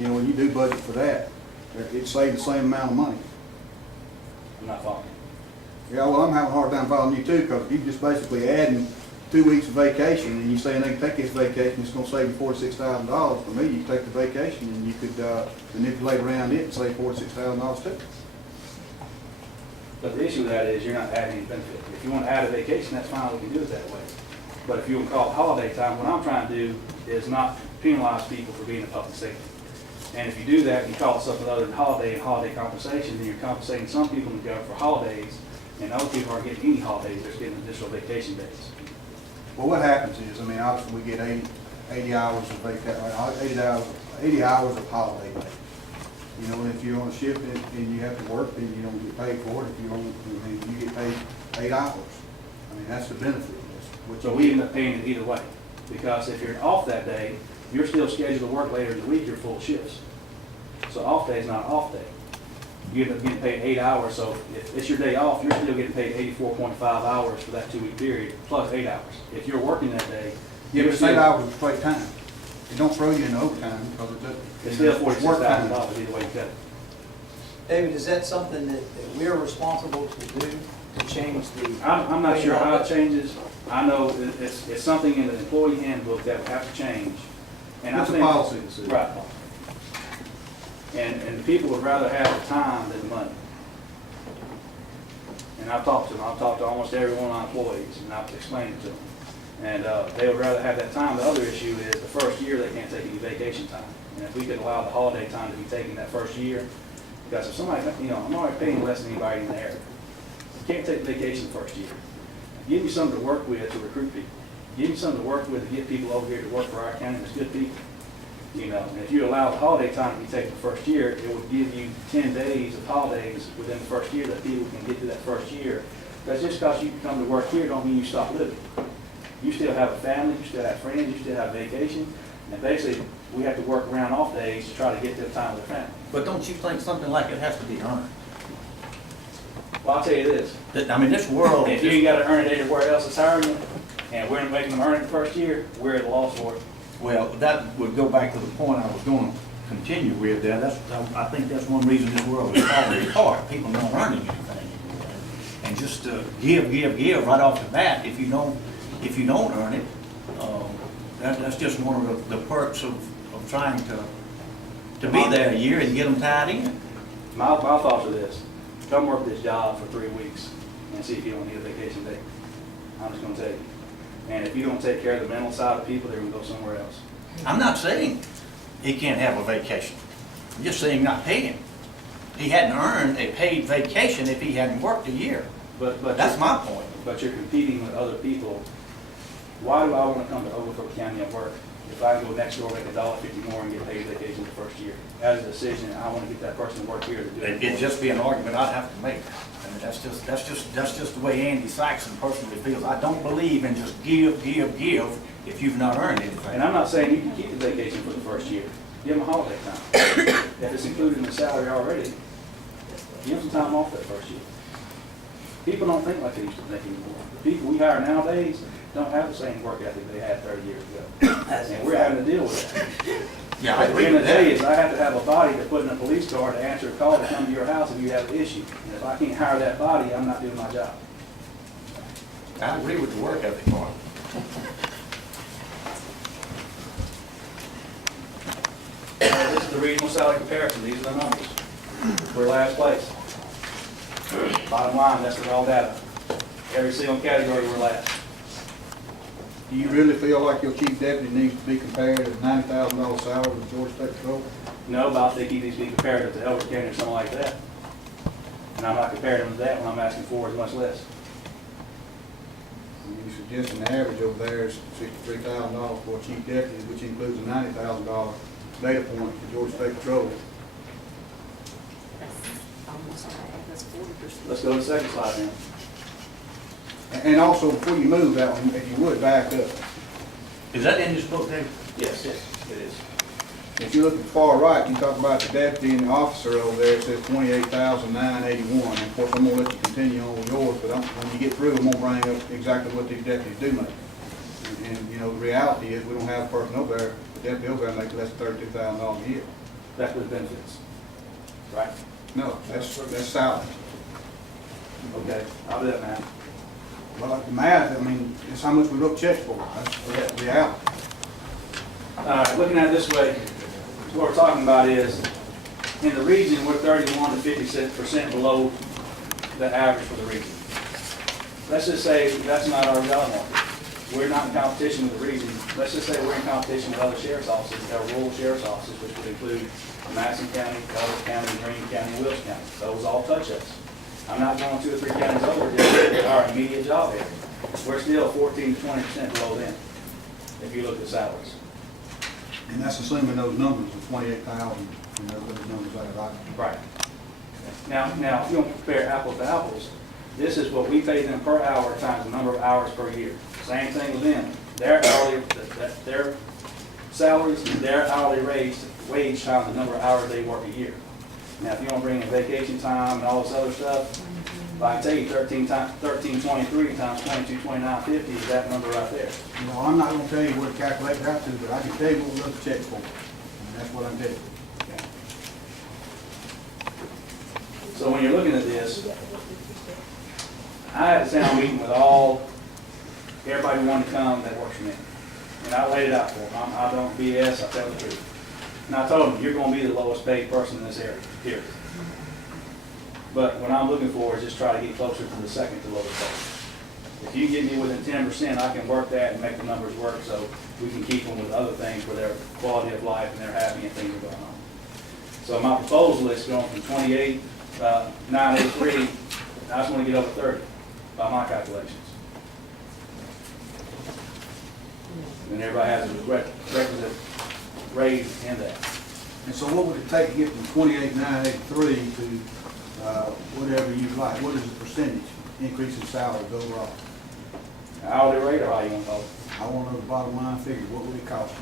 you know, when you do budget for that, it saves the same amount of money. I'm not following. Yeah, well, I'm having a hard time following you too, because you just basically adding 2 weeks of vacation, and you saying they can take this vacation, it's gonna save you $46,000. For me, you take the vacation and you could manipulate around it and save $46,000 too. But the issue with that is you're not adding any benefit. If you want to add a vacation, that's fine, we can do it that way. But if you want to call it holiday time, what I'm trying to do is not penalize people for being in public safety. And if you do that, and you call it something other than holiday and holiday compensation, then you're compensating some people in the government for holidays, and other people aren't getting any holidays, they're just getting additional vacation days. Well, what happens is, I mean, obviously we get 80 hours of vacation, 80 hours of holiday pay. You know, and if you're on a shift and you have to work, then you don't get paid for it. If you don't, I mean, you get paid 8 hours. I mean, that's the benefit. So we end up paying it either way, because if you're off that day, you're still scheduled to work later in the week, you're full shifts. So off day is not an off day. You end up getting paid 8 hours, so if it's your day off, you're still getting paid 84.5 hours for that 2 week period, plus 8 hours. If you're working that day, Yeah, but it's 8 hours of straight time. It don't throw you in overtime because it's still $46,000 either way you cut it. David, is that something that we're responsible to do, to change the? I'm not sure how it changes. I know it's something in the employee handbook that would have to change. And I It's a think, policy decision. right. And the people would rather have the time than the money. And I've talked to them. I've talked to almost every one of my employees, and I've explained it to them. And they would rather have that time. The other issue is the first year they can't take any vacation time. And if we could allow the holiday time to be taken that first year, because if somebody, you know, I'm already paying less than anybody in the area. You can't take vacation the first year. Give me something to work with to recruit people. Give me something to work with to get people over here to work for our county that's good people. You know, and if you allow the holiday time to be taken the first year, it would give you 10 days of holidays within the first year that people can get through that first year. Because just because you come to work here don't mean you stop living. You still have a family, you still have friends, you still have vacation, and basically we have to work around off days to try to get them time with their family. But don't you think something like it has to be earned? Well, I'll tell you this. I mean, this world. If you ain't got to earn it everywhere else is hiring you, and we're making them earn it the first year, we're at a loss for it. Well, that would go back to the point I was going to continue with there. I think that's one reason this world is falling apart. People not earning anything. And just give right off the bat, if you don't earn it, that's just one of the perks of trying to be there a year and get them tied in. My thoughts are this: come work this job for 3 weeks and see if you don't need a vacation day. I'm just going to tell you. And if you don't take care of the mental side of people, they're going to go somewhere else. I'm not saying he can't have a vacation. I'm just saying not paying. He hadn't earned a paid vacation if he hadn't worked a year. But That's my point. But you're competing with other people. Why do I want to come to Overflow County and work if I can go next door, make $1.50 more and get paid vacation the first year? As a decision, I want to get that person to work here to do it. It'd just be an argument I'd have to make. I mean, that's just the way Andy Saxon personally feels. I don't believe in just give if you've not earned anything. And I'm not saying you can keep the vacation for the first year. Give them a holiday time. If it's included in the salary already, give them some time off that first year. People don't think like they used to think anymore. The people we hire nowadays don't have the same work ethic they had 30 years ago. And we're having to deal with that. Yeah, I At the agree end of with the day that. is I have to have a body to put in a police car to answer a call to come to your house if you have an issue. And if I can't hire that body, I'm not doing my job. I agree with the work ethic part. This is the regional salary comparison. These are the numbers. We're last place. Bottom line, that's the raw data. Every single category, we're last. Do you really feel like your chief deputy needs to be compared at a $90,000 salary with Georgia State Patrol? No, but I think he needs to be compared to Elbert County or something like that. And I'm not comparing him to that when I'm asking for as much less. You suggesting the average over there is $63,000 for a chief deputy, which includes a $90,000 data point for Georgia State Patrol. That's 40%. Let's go to the second slide then. And also, before you move that one, if you would, back up. Is that in this book, Dave? Yes, it is. If you look at the far right, you talk about the deputy and the officer over there, it says $28,981. And of course, I'm gonna let you continue on with yours, but when you get through, I'm gonna bring up exactly what these deputies do make. And you know, the reality is, we don't have a person over there, the deputy over there makes less than $32,000 a year. That's with benefits, right? No, that's salary. Okay, I'll do that, man. Well, like the math, I mean, it's how much we wrote checks for, that's the reality. Looking at it this way, what we're talking about is, in the region, we're 31 to 50% below the average for the region. Let's just say that's not our job market. We're not in competition with the region. Let's just say we're in competition with other sheriff's offices, our rural sheriff's offices, which would include Madison County, Ellis County, Greene County, and Wilkes County. Those all touch us. I'm not going 2 or 3 counties over just our immediate job area. We're still 14 to 20% below them, if you look at salaries. And that's assuming those numbers of 28,000, you know, those numbers that are right. Right. Now, if you don't compare apples to apples, this is what we pay them per hour times the number of hours per year. Same thing with them. Their hourly, their salaries, their hourly wage times the number of hours they work a year. Now, if you want to bring in vacation time and all this other stuff, if I can tell you 1323 times 2229.50 is that number right there. You know, I'm not gonna tell you what to calculate it out to, but I can tell you what we wrote the checks for. And that's what I'm telling you. Okay. So when you're looking at this, I had a sound meeting with everybody who wanted to come that works for me. And I laid it out for them. I don't BS, I tell the truth. And I told them, you're gonna be the lowest paid person in this area, period. But what I'm looking for is just try to get closer to the second to lowest paid. If you get me within 10%, I can work that and make the numbers work so we can keep them with other things where their quality of life and they're happy and things are going on. So my proposal is going from 28, 983, I just want to get over 30 by my calculations. And everybody has a requisite raise in that. And so what would it take to get from 28,983 to whatever you like? What is the percentage increase in salaries overall? Hourly rate, or how you want to call it? I want to know the bottom line figure. What would it cost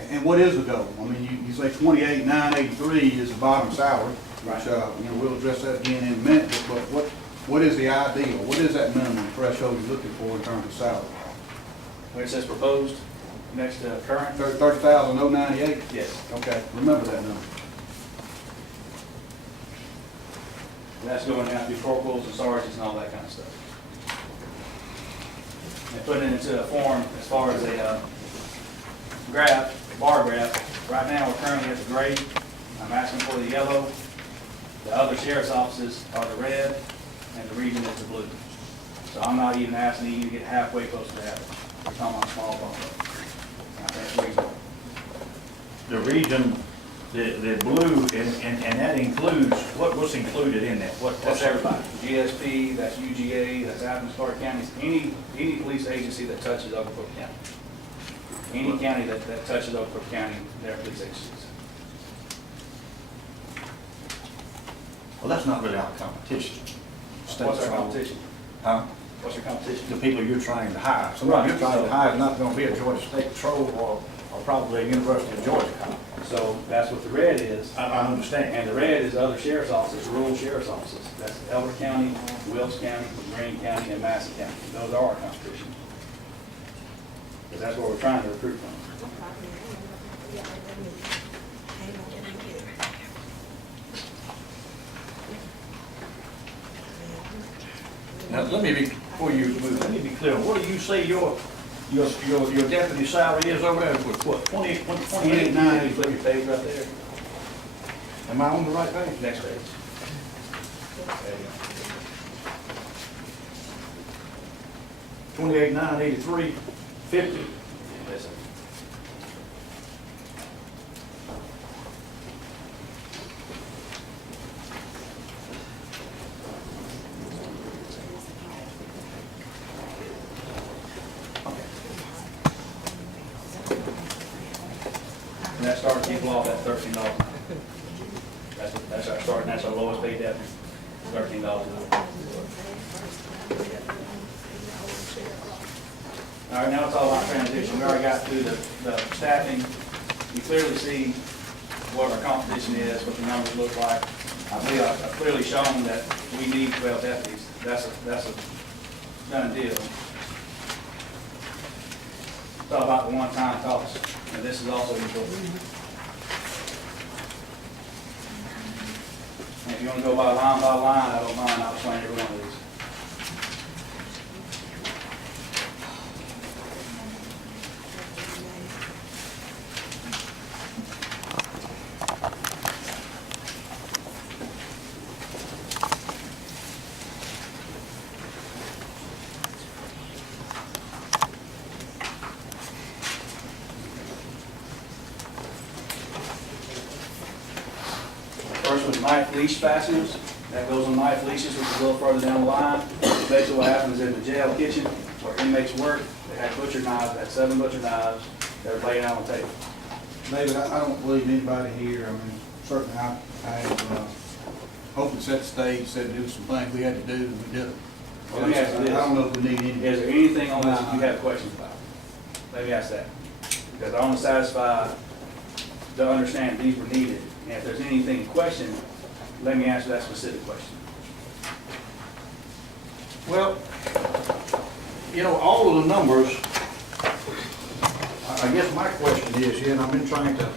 you? And what is the goal? I mean, you say 28,983 is the bottom salary, which, you know, we'll address that again in a minute, but what is the ideal? What is that minimum threshold you're looking for in terms of salary? When it says proposed, next to current? 30,098? Yes. Okay, remember that number. And that's going down through corporals and sergeants and all that kind of stuff. And putting it into a form as far as a graph, bar graph. Right now, we're currently at the gray. I'm asking for the yellow. The other sheriff's offices are the red, and the region is the blue. So I'm not even asking you to get halfway close to that. We're talking about a small bump up. I think it's reasonable. The region, the blue, and that includes, what's included in that? That's everybody. GSP, that's UGA, that's Athens, Clark counties, any police agency that touches Oglethorpe County. Any county that touches Oglethorpe County, their police agencies. Well, that's not really our competition. What's our competition? Huh? What's your competition? The people you're trying to hire. Somebody you're trying to hire is not gonna be a Georgia State Patrol or probably a University of Georgia cop. So that's what the red is. I understand. And the red is other sheriff's offices, rural sheriff's offices. That's Elbert County, Wilkes County, Greene County, and Madison County. Those are our competition. Because that's where we're trying to recruit from. Now, let me be, before you move, let me be clear. What do you say your deputy salary is over there? What, 28, 28.9, you flip your page right there. Am I on the right page? Next page. There you go. 28,983.50. Yes, sir. And that starts people off at $13 an hour. That's our start, and that's our lowest paid deputy, $13 an hour. All right, now it's all about transition. We already got through the staffing. You clearly see what our competition is, what the numbers look like. I believe I've clearly shown that we need 12 deputies. That's a done deal. Talk about the one-time cost, and this is also included. And if you want to go by line, I don't mind, I'll explain every one of these. First was knife leash fasteners. That goes on knife leashes, which is a little further down the line. Basically what happens in the jail kitchen where inmates work, they had butcher knives, they had 7 butcher knives that were laid out on the table. David, I don't believe anybody here, I mean, certainly I have, hoping to set the stage, said do some things we had to do, and we did them. Well, let me ask you I this. don't know if we need any. Is there anything on this that you have questions about? Let me ask that. Because I want to satisfy the understanding these were needed. And if there's anything in question, let me answer that specific question. Well, you know, all of the numbers, I guess my question is, and I've been trying to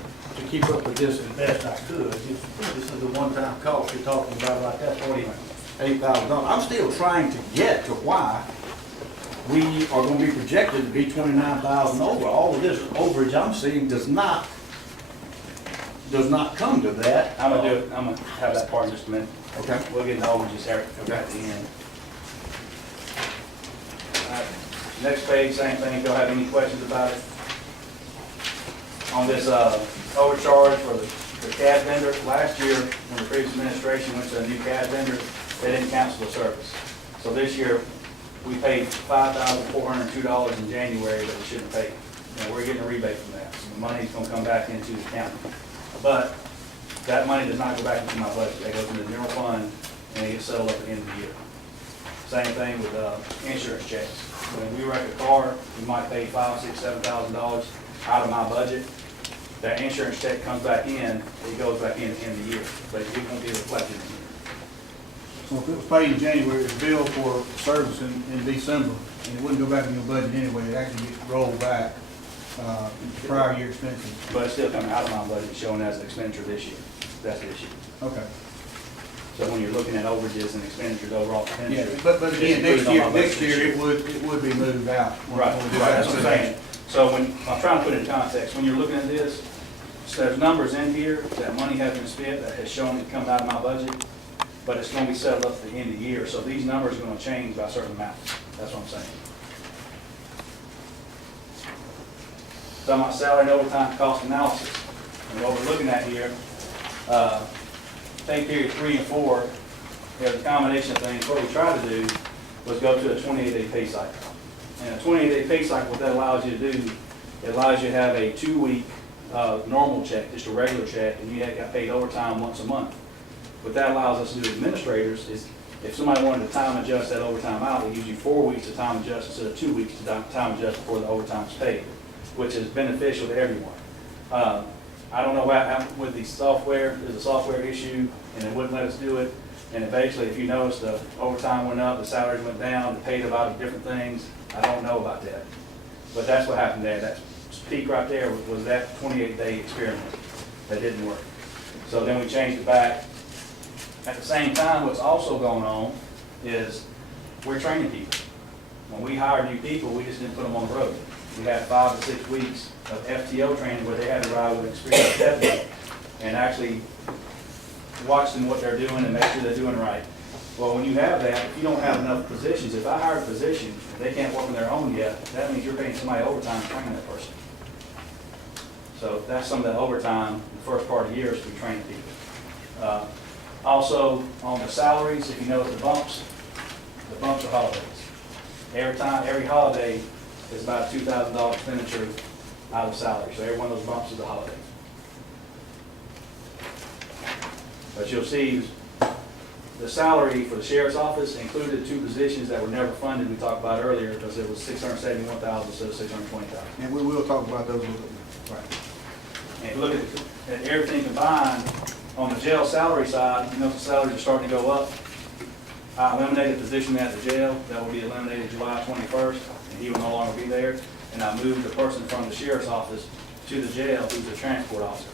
keep up with this as best I could. This is the one-time cost you're talking about, like that $48,000. I'm still trying to get to why we are going to be projected to be 29,000 over. All of this overage I'm seeing does not come to that. I'm gonna do it, I'm gonna have that part in just a minute. Okay. We'll get into overages here at the end. Next page, same thing, if y'all have any questions about it. On this overcharge for the CAD vendor, last year, when the previous administration went to a new CAD vendor, they didn't cancel the service. So this year, we paid $5,402 in January that we shouldn't have paid. And we're getting a rebate from that. So the money's gonna come back into the county. But that money does not go back into my budget. That goes into the general fund and it gets settled up at the end of the year. Same thing with insurance checks. When we wreck a car, we might pay $5,000, $6,000, $7,000 out of my budget. That insurance check comes back in, it goes back in at the end of the year, but it won't be reflected in here. So if it was paid in January, it's billed for service in December, and it wouldn't go back in your budget anyway, it actually gets rolled back, prior year expenses. But it's still coming out of my budget, showing as an expenditure this year. That's the issue. Okay. So when you're looking at overages and expenditures, overall Yeah, expenditures. but again, it's included on my next budget year, this it would be moved out. Right, that's what I'm saying. So when, I'm trying to put it in context, when you're looking at this, so there's numbers in here, that money has been spent, that has shown it come out of my budget, but it's gonna be settled up at the end of the year, so these numbers are gonna change by a certain amount. That's what I'm saying. Talking about salary and overtime cost analysis. And what we're looking at here, pay period 3 and 4, there's a combination of things. What we tried to do was go to a 28-day pay cycle. And a 28-day pay cycle, what that allows you to do, it allows you to have a 2-week normal check, just a regular check, and you got paid overtime once a month. What that allows us to do as administrators is, if somebody wanted to time adjust that overtime out, they usually 4 weeks to time adjust instead of 2 weeks to time adjust before the overtime is paid, which is beneficial to everyone. I don't know what happened with the software. There's a software issue, and it wouldn't let us do it. And eventually, if you notice, the overtime went up, the salaries went down, they paid about different things. I don't know about that. But that's what happened there. That peak right there was that 28-day experiment that didn't work. So then we changed it back. At the same time, what's also going on is we're training people. When we hire new people, we just didn't put them on the road. We had 5 to 6 weeks of FTO training where they had to ride with an experienced deputy and actually watch them what they're doing and make sure they're doing right. Well, when you have that, if you don't have enough positions, if I hire a position, if they can't work on their own yet, that means you're paying somebody overtime to train that person. So that's some of that overtime the first part of the year is we train people. Also, on the salaries, if you notice the bumps are holidays. Every holiday is about a $2,000 expenditure out of salary. So every one of those bumps is a holiday. But you'll see the salary for the sheriff's office included 2 positions that were never funded we talked about earlier because it was $671,000 instead of $620,000. And we will talk about those a little bit. Right. And if you look at everything combined, on the jail salary side, you know the salaries are starting to go up. I eliminated a position at the jail, that will be eliminated July 21st, and he will no longer be there. And I moved the person from the sheriff's office to the jail, who's a transport officer.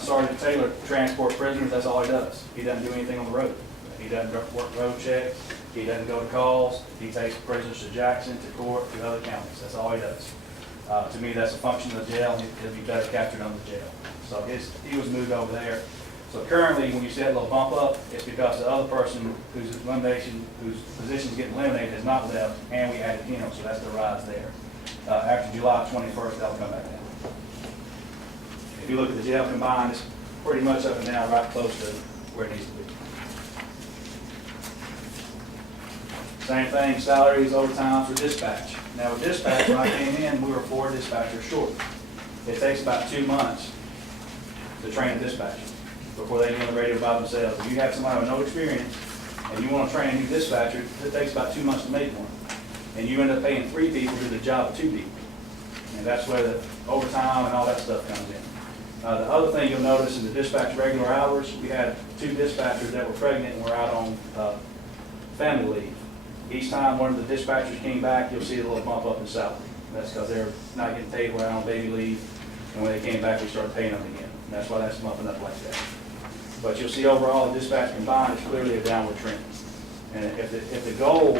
Sergeant Taylor transport prisoners, that's all he does. He doesn't do anything on the road. He doesn't work road checks, he doesn't go to calls, he takes prisoners to Jackson, to court, to other counties, that's all he does. To me, that's a function of the jail, he'll be better captured under the jail. So he was moved over there. So currently, when you see that little bump up, it's because the other person whose position is getting eliminated has not left, and we added him, so that's the rise there. After July 21st, that'll come back down. If you look at the jail combined, it's pretty much up and down, right close to where it needs to be. Same thing, salaries, overtime for dispatch. Now with dispatch, when I came in, we were 4 dispatchers short. It takes about 2 months to train a dispatcher before they get on the radio by themselves. If you have somebody with no experience and you want to train a new dispatcher, it takes about 2 months to make one. And you end up paying 3 people to do the job of 2 people. And that's where the overtime and all that stuff comes in. The other thing you'll notice in the dispatch regular hours, we had 2 dispatchers that were pregnant and were out on family leave. Each time one of the dispatchers came back, you'll see a little bump up in salary. That's because they're not getting paid while on baby leave, and when they came back, we started paying them again. And that's why that's bumping up like that. But you'll see overall, the dispatch combined is clearly a downward trend. And if the goal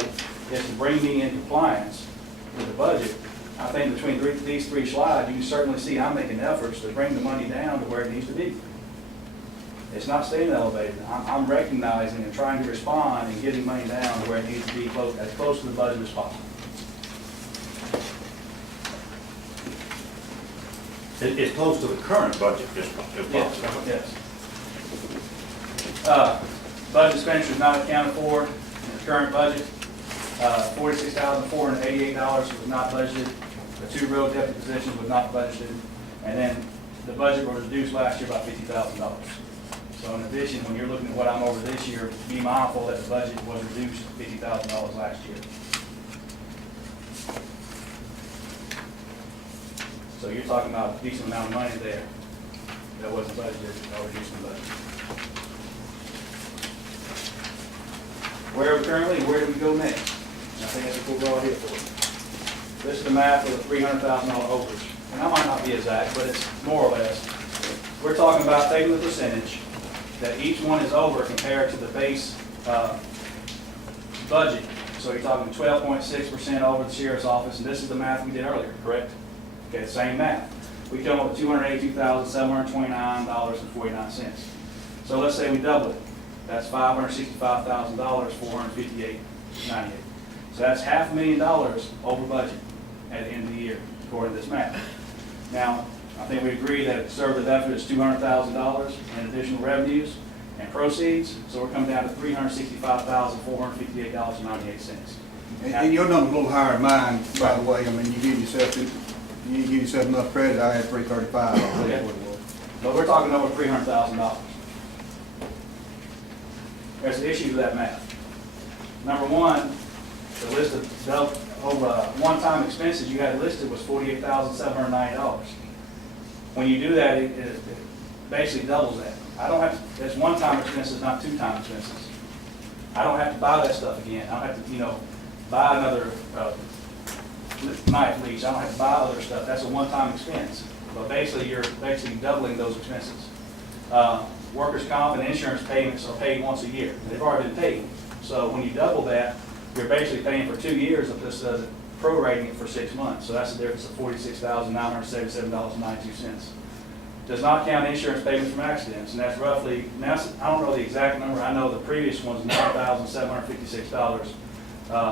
is to bring me in compliance with the budget, I think between these 3 slides, you can certainly see I'm making efforts to bring the money down to where it needs to be. It's not staying elevated. I'm recognizing and trying to respond and getting money down to where it needs to be as close to the budget as possible. It's close to the current budget, if possible. Yes. Budget expenditure is not accounted for in the current budget. $46,488 was not budgeted. The 2 road deputy positions was not budgeted. And then the budget was reduced last year by $50,000. So in addition, when you're looking at what I'm over this year, be mindful that the budget was reduced $50,000 last year. So you're talking about a decent amount of money there that wasn't budgeted or reduced in the budget. Where are we currently, and where do we go next? And I think that's a cool draw here for you. This is the math of the $300,000 overage. And I might not be exact, but it's more or less. We're talking about taking the percentage that each one is over compared to the base budget. So you're talking 12.6% over the sheriff's office, and this is the math we did earlier, correct? Okay, same math. We come up with $282,729.49. So let's say we double it. That's $565,000, $458.98. So that's $500,000 over budget at the end of the year, according to this math. Now, I think we agree that conservative effort is $200,000 in additional revenues and proceeds, so we're coming down to $365,458.98. And your number's a little higher than mine, by the way. I mean, you give yourself enough credit. I had 335. Okay. But we're talking over $300,000. There's an issue to that math. Number one, the list of one-time expenses you had listed was $48,790. When you do that, it basically doubles that. I don't have to, it's one-time expenses, not 2-time expenses. I don't have to buy that stuff again. I don't have to, buy another knife leash. I don't have to buy other stuff. That's a one-time expense. But basically, you're doubling those expenses. Workers' comp and insurance payments are paid once a year. They've already been paid. So when you double that, you're basically paying for 2 years of this prorating it for 6 months. So that's the difference of $46,977.92. Does not count insurance payments from accidents, and that's roughly, now I don't know the exact number. I know the previous one's $9,756.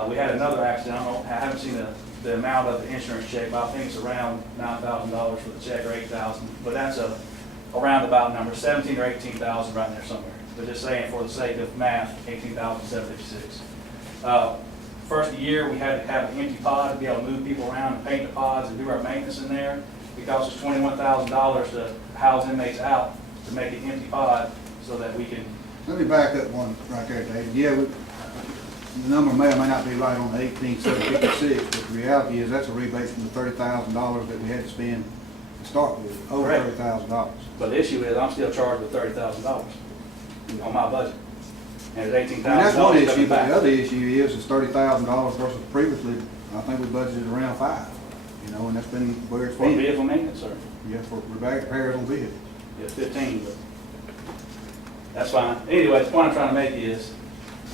We had another accident. I haven't seen the amount of the insurance check, but I think it's around $9,000 for the check, or $8,000. But that's a roundabout number, 17 or 18,000 right in there somewhere. But just saying for the sake of math, 18,756. First year, we had to have an empty pod to be able to move people around and paint the pods and do our maintenance in there. It cost us $21,000 to house inmates out to make an empty pod so that we can. Let me back up one right there, David. Yeah, the number may or may not be right on the 18,756, but the reality is that's a rebate from the $30,000 that we had to spend to start with, over $30,000. But the issue is I'm still charged with $30,000 on my budget. And there's $18,000 And that's one issue, coming but the back. other issue is $30,000 versus previously, I think we budgeted around 5, you know, and that's been where it's For been. vehicle maintenance, sir. Yeah, for repairs on vehicles. Yeah, 15, but that's fine. Anyway, the point I'm trying to make is,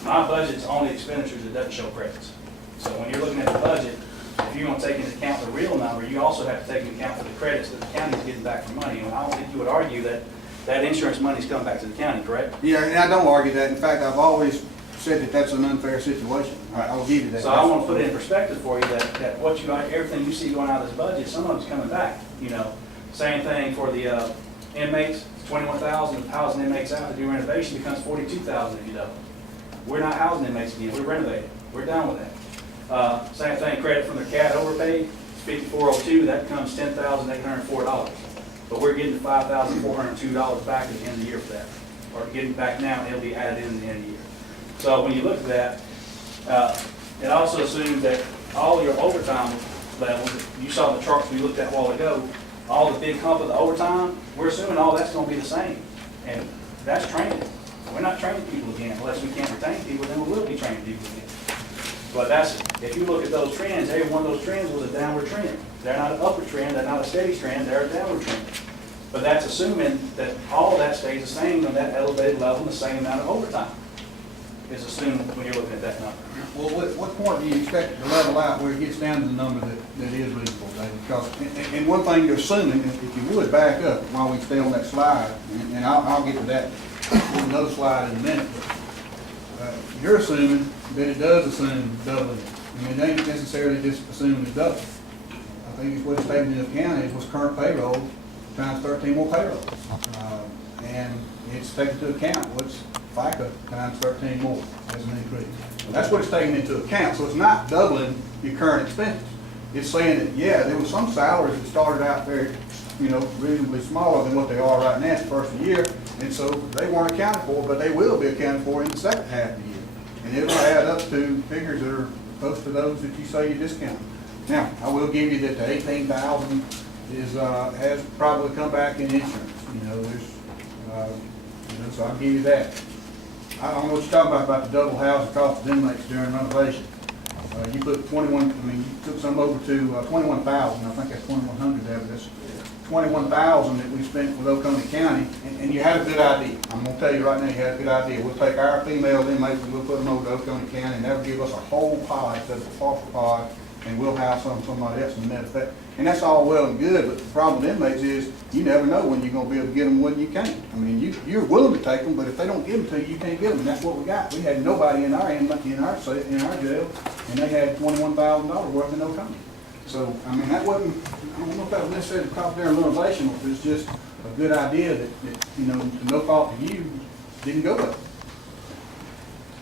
my budget's only expenditures, it doesn't show credits. So when you're looking at the budget, if you want to take into account the real number, you also have to take into account for the credits that the county's getting back from money. And I don't think you would argue that that insurance money's coming back to the county, correct? Yeah, and I don't argue that. In fact, I've always said that that's an unfair situation. I'll give you that. So I want to put it in perspective for you that what you, everything you see going out of this budget, some of it's coming back, you know. Same thing for the inmates, 21,000, housing inmates out to do renovation becomes 42,000 if you double. We're not housing inmates again, we're renovating, we're done with that. Same thing, credit from the CAT overpaid, 5402, that becomes $10,804. But we're getting $5,402 back at the end of the year for that. Or getting back now, and it'll be added in at the end of the year. So when you look at that, it also assumes that all your overtime levels, you saw the charts we looked at a while ago, all the big hump of the overtime, we're assuming all that's gonna be the same. And that's training. We're not training people again unless we can't retain people, then we will be training people again. But that's, if you look at those trends, every one of those trends was a downward trend. They're not an upward trend, they're not a steady trend, they're a downward trend. But that's assuming that all of that stays the same on that elevated level and the same amount of overtime is assumed when you're looking at that number. Well, what point do you expect it to level out where it gets down to the number that is reasonable, David? Because, and one thing you're assuming, if you would back up while we stay on that slide, and I'll get to that with another slide in a minute, but you're assuming that it does assume doubling. I mean, it ain't necessarily just assuming it's double. I think it's what's taken into account is what's current payroll times 13 more payroll. And it's taken into account what's FICA times 13 more as an increase. That's what it's taking into account. So it's not doubling your current expenses. It's saying that, yeah, there were some salaries that started out very, you know, reasonably smaller than what they are right now. It's the first of the year, and so they weren't accounted for, but they will be accounted for in the second half of the year. And it'll add up to figures that are close to those that you say you discount. Now, I will give you that the 18,000 is has probably come back in insurance. You know, there's, you know, so I'll give you that. I don't know what you're talking about the double housing cost of inmates during renovation. You put 21, I mean, you took some over to 21,000, I think that's 2,100 there, but that's 21,000 that we spent with Oconee County, and you had a good idea. I'm gonna tell you right now, you had a good idea. We'll take our female inmates and we'll put them over to Oconee County, and that'll give us a whole pod instead of a partial pod, and we'll house somebody else in net effect. And that's all well and good, but the problem with inmates is you never know when you're gonna be able to get them when you can't. I mean, you're willing to take them, but if they don't give them to you, you can't get them, and that's what we got. We had nobody in our jail, and they had $21,000 worth in Oconee. So, I mean, that wasn't, I don't know if that was necessarily cost their realization, but it's just a good idea that, you know, to no fault of you, didn't go with it.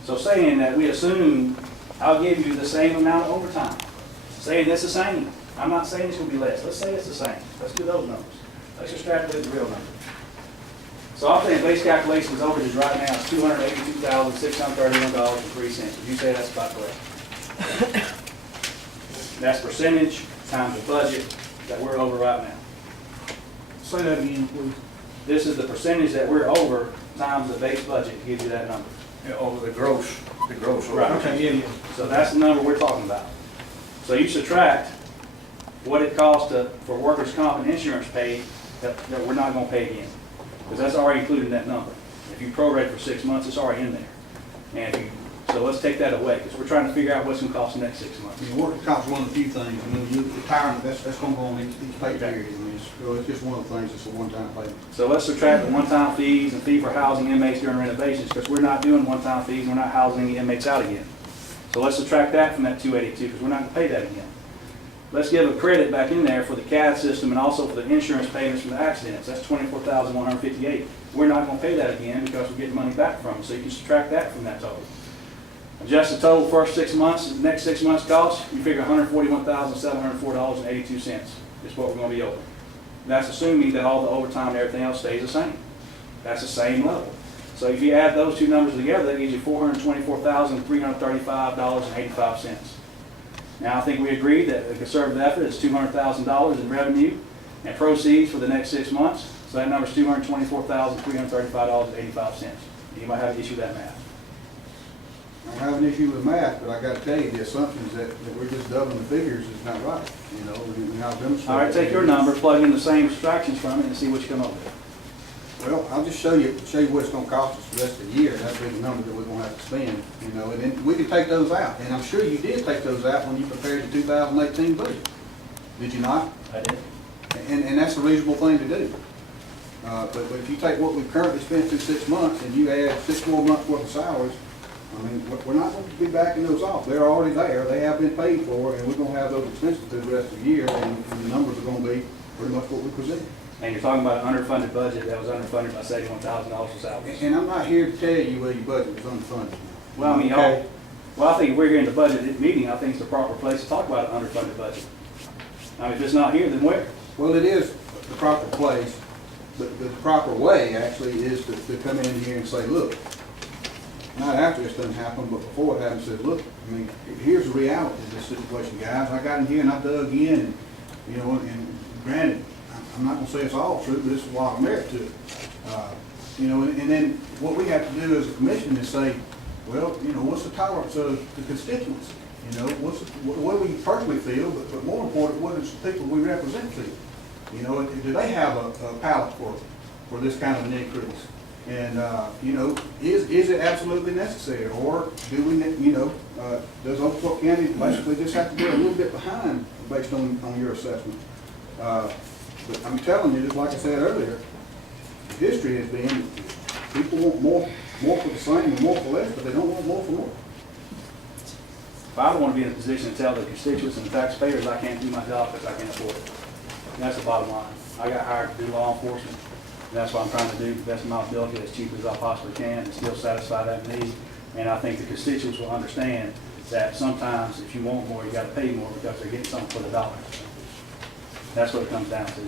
So saying that we assume I'll give you the same amount of overtime, saying it's the same. I'm not saying it's gonna be less. Let's say it's the same. Let's do those numbers. Let's extrapolate the real number. So I'm saying base calculations overages right now is $282,631.03. Would you say that's about correct? That's percentage times the budget that we're over right now. Say that again, please. This is the percentage that we're over times the base budget to give you that number. Yeah, over the gross. Right. Okay, yeah. So that's the number we're talking about. So you subtract what it costs for workers' comp and insurance paid that we're not gonna pay again. Because that's already included in that number. If you prorate for 6 months, it's already in there. And if you, so let's take that away, because we're trying to figure out what's gonna cost the next 6 months. I mean, workers' comp's one of the few things, I mean, retirement, that's gonna go on each pay period. I mean, it's just one of the things, it's a one-time payment. So let's subtract the one-time fees and fee for housing inmates during renovations, because we're not doing one-time fees, we're not housing any inmates out again. So let's subtract that from that 282, because we're not gonna pay that again. Let's give a credit back in there for the CAD system and also for the insurance payments from the accidents. That's $24,158. We're not gonna pay that again because we're getting money back from it, so you can subtract that from that total. Adjust the total first 6 months, the next 6 months cost, you figure $141,704.82 is what we're gonna be over. That's assuming that all the overtime and everything else stays the same. That's the same level. So if you add those two numbers together, that gives you $424,335.85. Now, I think we agreed that the conservative effort is $200,000 in revenue and proceeds for the next 6 months. So that number is $224,335.85. Anybody have an issue with that math? don't have an issue with math, but I gotta tell you, the assumptions that we're just doubling the figures is not right, you know, we have demonstrated. All right, take your number, plug in the same subtractions from it and see what you come up with. Well, I'll just show you what it's gonna cost us the rest of the year, that'd be the number that we're gonna have to spend, you know, and then we can take those out, and I'm sure you did take those out when you prepared the 2018 budget, did you not? I did. And that's a reasonable thing to do. But if you take what we've currently spent through 6 months and you add 6 more months worth of salaries, I mean, we're not going to be backing those off. They're already there, they have been paid for, and we're going to have those expenses through the rest of the year, and the numbers are going to be pretty much what we present. And you're talking about an underfunded budget that was underfunded by $71,000 for salaries. And I'm not here to tell you whether your budget was unfunded. Well, I mean, Okay? well, I think if we're here in the budget meeting, I think it's the proper place to talk about an underfunded budget. I mean, if it's not here, then where? Well, it is the proper place, but the proper way actually is to come in here and say, look, not after this doesn't happen, but before it happens, said, look, I mean, here's the reality of this situation, guys. I got in here and I dug in, and, you know, and granted, I'm not gonna say it's all true, but there's a lot of merit to it. You know, and then what we have to do as a commission is say, well, you know, what's the tolerance of the constituents? You know, what do we personally feel, but more important, what does the people we represent feel? You know, do they have a palate for this kind of an increase? And, you know, is it absolutely necessary? Or do we, you know, does Oak Fork County basically just have to be a little bit behind based on your assessment? But I'm telling you, just like I said earlier, history has been, people want more for the same and more for less, but they don't want more for more. But I don't want to be in a position to tell the constituents and the taxpayers I can't do my job because I can't afford it. And that's the bottom line. I got hired to do law enforcement, and that's what I'm trying to do to the best of my ability, as cheap as I possibly can, and still satisfy that need. And I think the constituents will understand that sometimes if you want more, you got to pay more because they're getting something for the dollar. That's what it comes down to.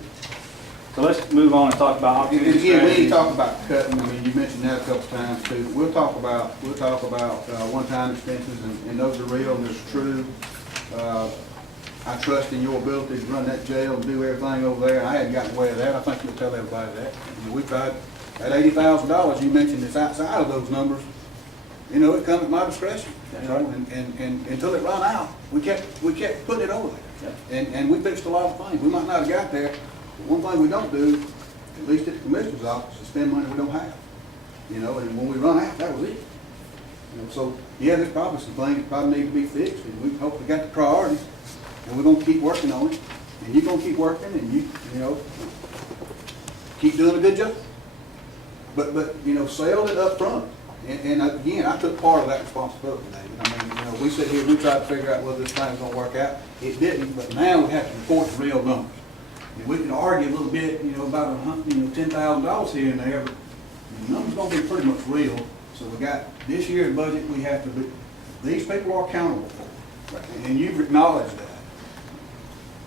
So let's move on and talk about And opportunity again, we strategies. ain't talking about cutting, I mean, you mentioned that a couple times too. We'll talk about one-time expenses, and those are real, and they're true. I trust in your ability to run that jail and do everything over there. I hadn't gotten away with that. I think you'll tell everybody that. I mean, we tried, that $80,000 you mentioned is outside of those numbers. You know, it comes at my discretion, you know, and until it run out, we kept putting it over there. And we fixed a lot of things. We might not have got there, but one thing we don't do, at least at the commissioner's office, is spend money we don't have. You know, and when we run out, that was it. You know, so, yeah, there's probably some things that probably need to be fixed, and we hope we got the priorities, and we're gonna keep working on it, and you're gonna keep working, and you know, keep doing a good job. But, you know, sell it up front. And again, I took part of that responsibility, David. I mean, you know, we sit here, we tried to figure out whether this thing's gonna work out. It didn't, but now we have to report the real numbers. And we can argue a little bit, you know, about $10,000 here and there, but the numbers gonna be pretty much real. So we got this year's budget, we have to be, these people are accountable for, and you've acknowledged that.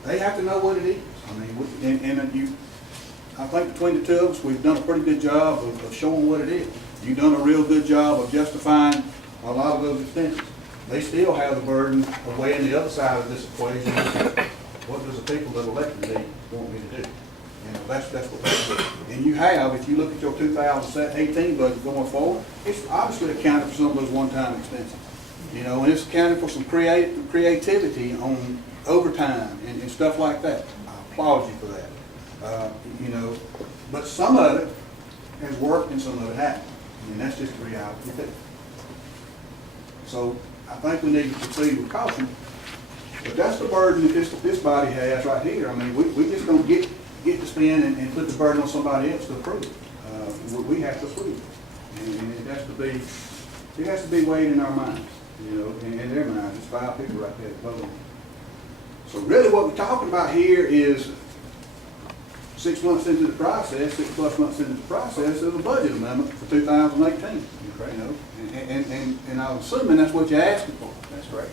They have to know what it is. I mean, I think between the two of us, we've done a pretty good job of showing what it is. You've done a real good job of justifying a lot of those expenses. They still have the burden of weighing the other side of this equation. What does the people that elected me want me to do? You know, that's what they do. And you have, if you look at your 2018 budget going forward, it's obviously accounted for some of those one-time expenses. You know, and it's accounted for some creativity on overtime and stuff like that. I applaud you for that. You know, but some of it has worked and some of it hasn't. I mean, that's just the reality of it. So I think we need to proceed with caution. But that's the burden that this body has right here. I mean, we just don't get to spend and put the burden on somebody else to approve it. We have to approve it. And it has to be weighed in our minds, you know, in their minds. It's 5 people right there voting. So really what we're talking about here is 6 months into the process, 6+ months into the process of a budget amendment for 2018. Correct. You know, and I'm assuming that's what you're asking for. That's correct.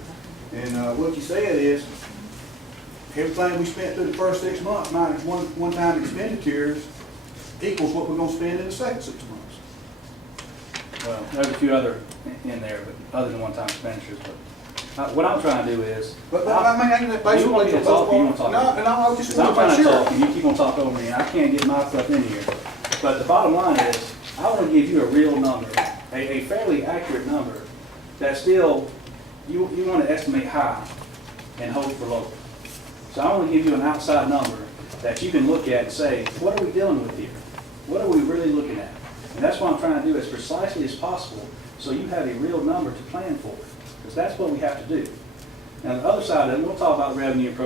And what you said is, everything we spent through the first 6 months minus one-time expenditures equals what we're gonna spend in the second 6 months. Well, there's a few other in there, but other than one-time expenditures. But what I'm trying to do is, But I mean, ain't that basically you want me to talk, or you want to talk? No, I was just I'm want to trying to make talk, sure. and you keep on talking over me, and I can't get my stuff in here. But the bottom line is, I want to give you a real number, a fairly accurate number that's still, you want to estimate high and hope for low. So I want to give you an outside number that you can look at and say, what are we dealing with here? What are we really looking at? And that's what I'm trying to do as precisely as possible, so you have a real number to plan for, because that's what we have to do. Now, the other side of it, we'll talk about revenue and